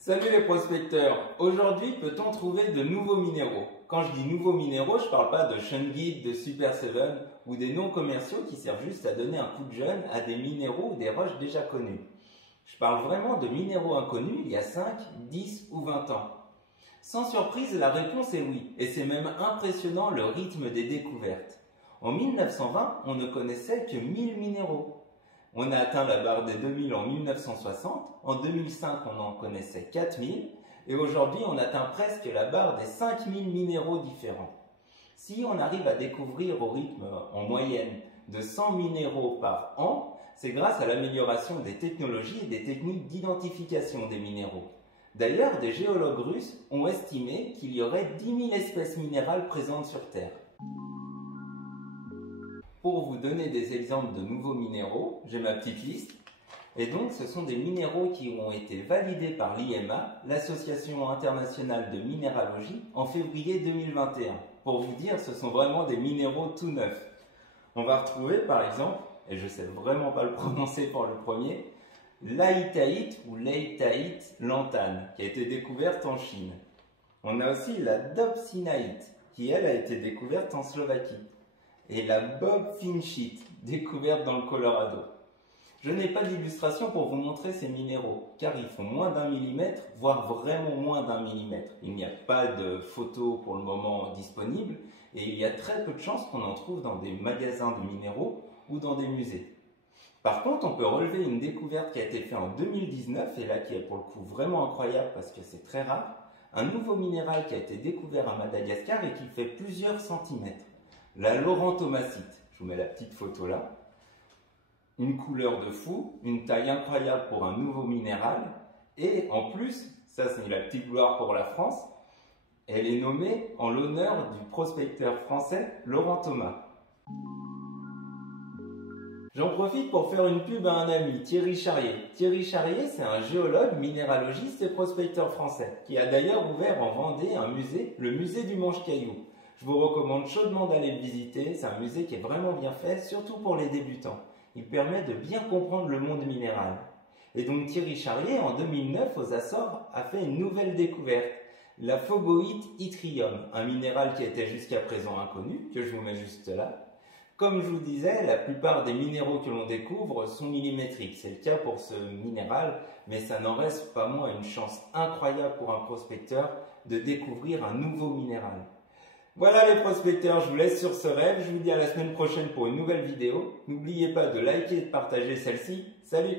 Salut les prospecteurs! Aujourd'hui, peut-on trouver de nouveaux minéraux? Quand je dis nouveaux minéraux, je ne parle pas de Shungite, de Super 7 ou des noms commerciaux qui servent juste à donner un coup de jeune à des minéraux ou des roches déjà connues. Je parle vraiment de minéraux inconnus il y a 5, 10 ou 20 ans. Sans surprise, la réponse est oui, et c'est même impressionnant le rythme des découvertes. En 1920, on ne connaissait que 1000 minéraux. On a atteint la barre des 2000 en 1960, en 2005 on en connaissait 4000, et aujourd'hui on atteint presque la barre des 5000 minéraux différents. Si on arrive à découvrir au rythme en moyenne de 100 minéraux par an, c'est grâce à l'amélioration des technologies et des techniques d'identification des minéraux. D'ailleurs, des géologues russes ont estimé qu'il y aurait 10 000 espèces minérales présentes sur Terre. Pour vous donner des exemples de nouveaux minéraux, j'ai ma petite liste. Et donc, ce sont des minéraux qui ont été validés par l'IMA, l'Association internationale de minéralogie, en février 2021. Pour vous dire, ce sont vraiment des minéraux tout neufs. On va retrouver, par exemple, et je ne sais vraiment pas le prononcer pour le premier, l'aïtaïte ou leitaïte lantane, qui a été découverte en Chine. On a aussi la dobsinaïte, qui elle a été découverte en Slovaquie. Et la bobfinchite, découverte dans le Colorado. Je n'ai pas d'illustration pour vous montrer ces minéraux, car ils font moins d'1 millimètre, voire vraiment moins d'1 millimètre. Il n'y a pas de photos pour le moment disponibles, et il y a très peu de chances qu'on en trouve dans des magasins de minéraux ou dans des musées. Par contre, on peut relever une découverte qui a été faite en 2019, et là qui est pour le coup vraiment incroyable parce que c'est très rare, un nouveau minéral qui a été découvert à Madagascar et qui fait plusieurs centimètres. La laurentomacite, je vous mets la petite photo là, une couleur de fou, une taille incroyable pour un nouveau minéral, et en plus, ça c'est la petite gloire pour la France, elle est nommée en l'honneur du prospecteur français Laurent Thomas. J'en profite pour faire une pub à un ami, Thierry Charrier. Thierry Charrier, c'est un géologue, minéralogiste et prospecteur français, qui a d'ailleurs ouvert en Vendée un musée, le musée du Manche-Caillou. Je vous recommande chaudement d'aller le visiter, c'est un musée qui est vraiment bien fait, surtout pour les débutants. Il permet de bien comprendre le monde minéral. Et donc Thierry Charrier, en 2009, aux Açores, a fait une nouvelle découverte, la phogoïte yttrium, un minéral qui était jusqu'à présent inconnu, que je vous mets juste là. Comme je vous disais, la plupart des minéraux que l'on découvre sont millimétriques. C'est le cas pour ce minéral, mais ça n'en reste pas moins une chance incroyable pour un prospecteur de découvrir un nouveau minéral. Voilà les prospecteurs, je vous laisse sur ce rêve, je vous dis à la semaine prochaine pour une nouvelle vidéo. N'oubliez pas de liker et de partager celle-ci. Salut!